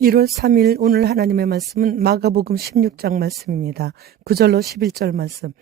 1월 3일 오늘 하나님의 말씀은 마가복음 16장 말씀입니다. 9절로 11절 말씀.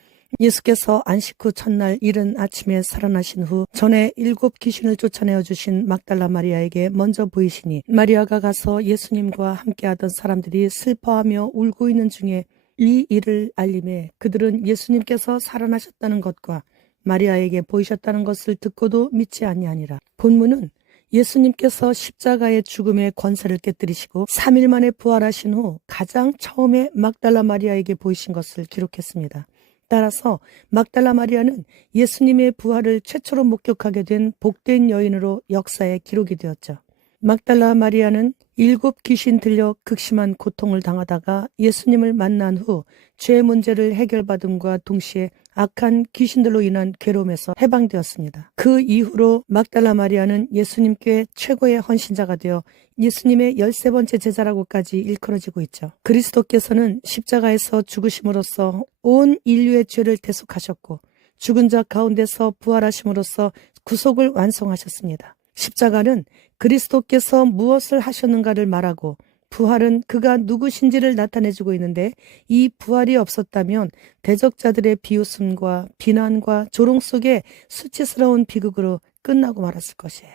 예수께서 안식 후 첫날 이른 아침에 살아나신 후 전에 7 귀신을 쫓아내어 주신 막달라 마리아에게 먼저 보이시니 마리아가 가서 예수님과 함께하던 사람들이 슬퍼하며 울고 있는 중에 이 일을 알림해 그들은 예수님께서 살아나셨다는 것과 마리아에게 보이셨다는 것을 듣고도 믿지 아니하니라. 본문은 예수님께서 십자가의 죽음의 권세를 깨뜨리시고 3일 만에 부활하신 후 가장 처음에 막달라 마리아에게 보이신 것을 기록했습니다. 따라서 막달라 마리아는 예수님의 부활을 최초로 목격하게 된 복된 여인으로 역사에 기록이 되었죠. 막달라 마리아는 7 귀신 들려 극심한 고통을 당하다가 예수님을 만난 후 죄 문제를 해결받음과 동시에 악한 귀신들로 인한 괴로움에서 해방되었습니다. 그 이후로 막달라 마리아는 예수님께 최고의 헌신자가 되어 예수님의 13번째 제자라고까지 일컬어지고 있죠. 그리스도께서는 십자가에서 죽으심으로써 온 인류의 죄를 대속하셨고 죽은 자 가운데서 부활하심으로써 구속을 완성하셨습니다. 십자가는 그리스도께서 무엇을 하셨는가를 말하고 부활은 그가 누구신지를 나타내주고 있는데 이 부활이 없었다면 대적자들의 비웃음과 비난과 조롱 속에 수치스러운 비극으로 끝나고 말았을 것이에요.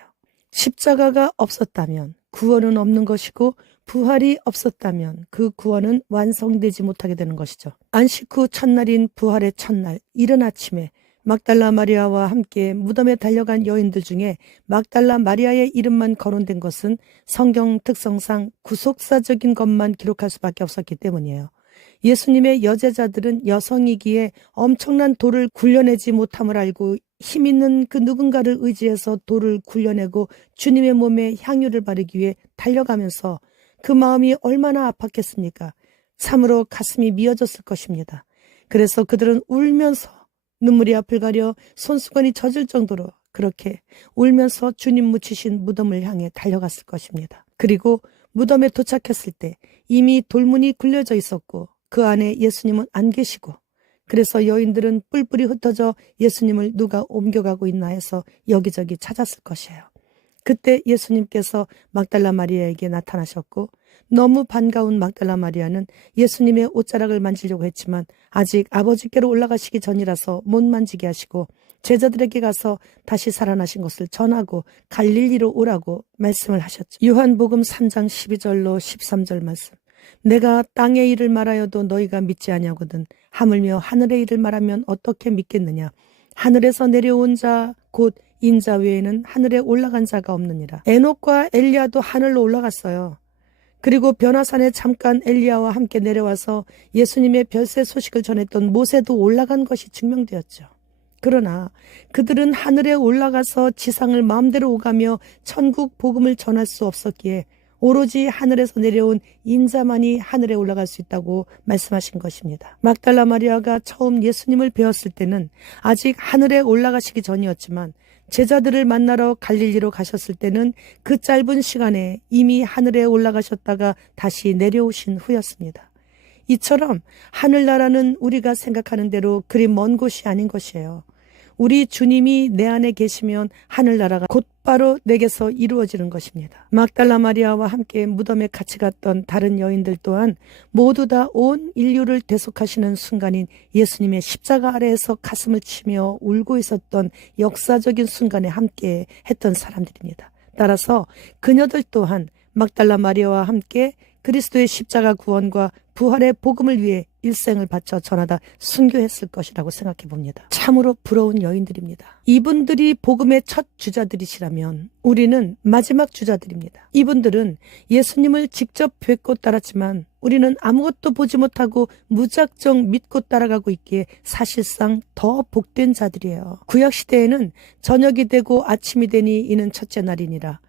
십자가가 없었다면 구원은 없는 것이고 부활이 없었다면 그 구원은 완성되지 못하게 되는 것이죠. 안식 후 첫날인 부활의 첫날 이른 아침에 막달라 마리아와 함께 무덤에 달려간 여인들 중에 막달라 마리아의 이름만 거론된 것은 성경 특성상 구속사적인 것만 기록할 수밖에 없었기 때문이에요. 예수님의 여제자들은 여성이기에 엄청난 돌을 굴려내지 못함을 알고 힘있는 그 누군가를 의지해서 돌을 굴려내고 주님의 몸에 향유를 바르기 위해 달려가면서 그 마음이 얼마나 아팠겠습니까? 참으로 가슴이 미어졌을 것입니다. 그래서 그들은 울면서 눈물이 앞을 가려 손수건이 젖을 정도로 그렇게 울면서 주님 묻히신 무덤을 향해 달려갔을 것입니다. 그리고 무덤에 도착했을 때 이미 돌문이 굴려져 있었고 그 안에 예수님은 안 계시고 그래서 여인들은 뿔뿔이 흩어져 예수님을 누가 옮겨가고 있나 해서 여기저기 찾았을 것이에요. 그때 예수님께서 막달라 마리아에게 나타나셨고 너무 반가운 막달라 마리아는 예수님의 옷자락을 만지려고 했지만 아직 아버지께로 올라가시기 전이라서 못 만지게 하시고 제자들에게 가서 다시 살아나신 것을 전하고 갈릴리로 오라고 말씀을 하셨죠. 요한복음 3장 12절로 13절 말씀. 내가 땅의 일을 말하여도 너희가 믿지 아니하거든 하물며 하늘의 일을 말하면 어떻게 믿겠느냐. 하늘에서 내려온 자 곧 인자 외에는 하늘에 올라간 자가 없느니라. 에녹과 엘리야도 하늘로 올라갔어요. 그리고 변화산에 잠깐 엘리야와 함께 내려와서 예수님의 별세 소식을 전했던 모세도 올라간 것이 증명되었죠. 그러나 그들은 하늘에 올라가서 지상을 마음대로 오가며 천국 복음을 전할 수 없었기에 오로지 하늘에서 내려온 인자만이 하늘에 올라갈 수 있다고 말씀하신 것입니다. 막달라 마리아가 처음 예수님을 배웠을 때는 아직 하늘에 올라가시기 전이었지만 제자들을 만나러 갈릴리로 가셨을 때는 그 짧은 시간에 이미 하늘에 올라가셨다가 다시 내려오신 후였습니다. 이처럼 하늘나라는 우리가 생각하는 대로 그리 먼 곳이 아닌 것이에요. 우리 주님이 내 안에 계시면 하늘나라가 곧바로 내게서 이루어지는 것입니다. 막달라 마리아와 함께 무덤에 같이 갔던 다른 여인들 또한 모두 다 온 인류를 대속하시는 순간인 예수님의 십자가 아래에서 가슴을 치며 울고 있었던 역사적인 순간에 함께 했던 사람들입니다. 따라서 그녀들 또한 막달라 마리아와 함께 그리스도의 십자가 구원과 부활의 복음을 위해 일생을 바쳐 전하다 순교했을 것이라고 생각해 봅니다. 참으로 부러운 여인들입니다. 이분들이 복음의 첫 주자들이시라면 우리는 마지막 주자들입니다. 이분들은 예수님을 직접 뵙고 따랐지만 우리는 아무것도 보지 못하고 무작정 믿고 따라가고 있기에 사실상 더 복된 자들이에요. 구약시대에는 저녁이 되고 아침이 되니 이는 첫째 날이니라.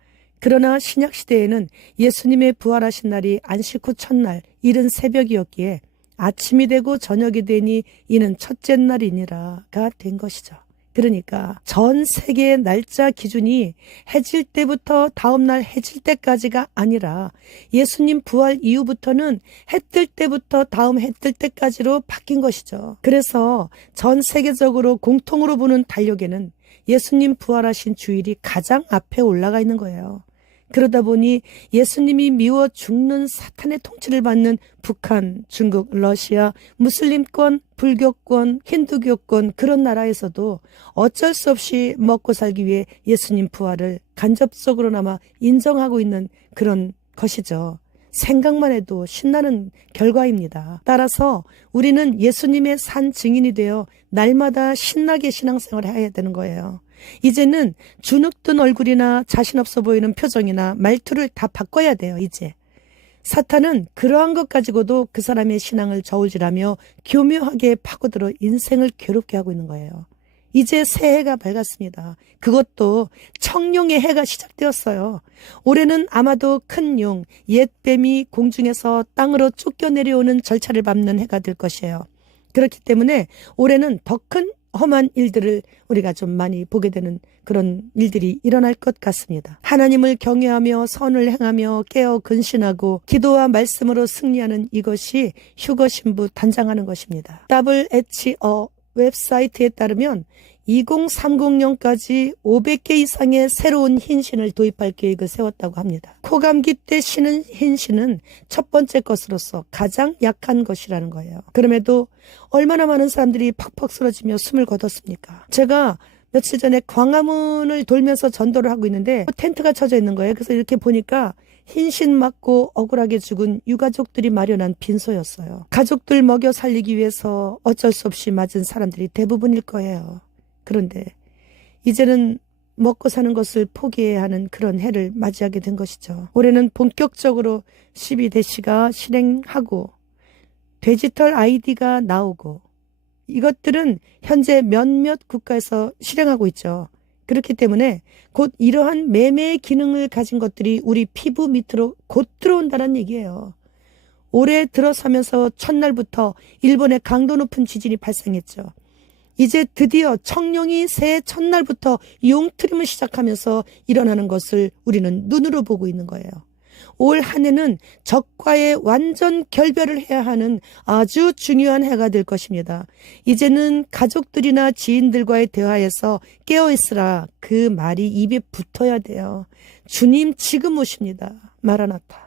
그러나 신약시대에는 예수님의 부활하신 날이 안식 후 첫날 이른 새벽이었기에 아침이 되고 저녁이 되니 이는 첫째 날이니라가 된 것이죠. 그러니까 전 세계의 날짜 기준이 해질 때부터 다음 날 해질 때까지가 아니라 예수님 부활 이후부터는 해 뜰 때부터 다음 해 뜰 때까지로 바뀐 것이죠. 그래서 전 세계적으로 공통으로 보는 달력에는 예수님 부활하신 주일이 가장 앞에 올라가 있는 거예요. 그러다 보니 예수님이 미워 죽는 사탄의 통치를 받는 북한, 중국, 러시아, 무슬림권, 불교권, 힌두교권 그런 나라에서도 어쩔 수 없이 먹고 살기 위해 예수님 부활을 간접적으로나마 인정하고 있는 그런 것이죠. 생각만 해도 신나는 결과입니다. 따라서 우리는 예수님의 산 증인이 되어 날마다 신나게 신앙생활을 해야 되는 거예요. 이제는 주눅든 얼굴이나 자신 없어 보이는 표정이나 말투를 다 바꿔야 돼요. 이제 사탄은 그러한 것 가지고도 그 사람의 신앙을 저울질하며 교묘하게 파고들어 인생을 괴롭게 하고 있는 거예요. 이제 새해가 밝았습니다. 그것도 청룡의 해가 시작되었어요. 올해는 아마도 큰 용, 옛뱀이 공중에서 땅으로 쫓겨 내려오는 절차를 밟는 해가 될 것이에요. 그렇기 때문에 올해는 더 큰 험한 일들을 우리가 좀 많이 보게 되는 그런 일들이 일어날 것 같습니다. 하나님을 경외하며 선을 행하며 깨어 근신하고 기도와 말씀으로 승리하는 이것이 휴거 신부 단장하는 것입니다. WHO 웹사이트에 따르면 2030년까지 500개 이상의 새로운 흰신을 도입할 계획을 세웠다고 합니다. 코감기 때 신은 흰신은 첫 번째 것으로서 가장 약한 것이라는 거예요. 그럼에도 얼마나 많은 사람들이 퍽퍽 쓰러지며 숨을 거뒀습니까? 제가 며칠 전에 광화문을 돌면서 전도를 하고 있는데 텐트가 쳐져 있는 거예요. 그래서 이렇게 보니까 흰신 맞고 억울하게 죽은 유가족들이 마련한 빈소였어요. 가족들 먹여 살리기 위해서 어쩔 수 없이 맞은 사람들이 대부분일 거예요. 그런데 이제는 먹고 사는 것을 포기해야 하는 그런 해를 맞이하게 된 것이죠. 올해는 본격적으로 12대시가 실행하고 디지털 아이디가 나오고 이것들은 현재 몇몇 국가에서 실행하고 있죠. 그렇기 때문에 곧 이러한 매매의 기능을 가진 것들이 우리 피부 밑으로 곧 들어온다는 얘기예요. 올해 들어서면서 첫날부터 일본의 강도 높은 지진이 발생했죠. 이제 드디어 청룡이 새해 첫날부터 용트림을 시작하면서 일어나는 것을 우리는 눈으로 보고 있는 거예요. 올 한 해는 적과의 완전 결별을 해야 하는 아주 중요한 해가 될 것입니다. 이제는 가족들이나 지인들과의 대화에서 깨어있으라 그 말이 입에 붙어야 돼요. 주님 지금 오십니다. 마라나타.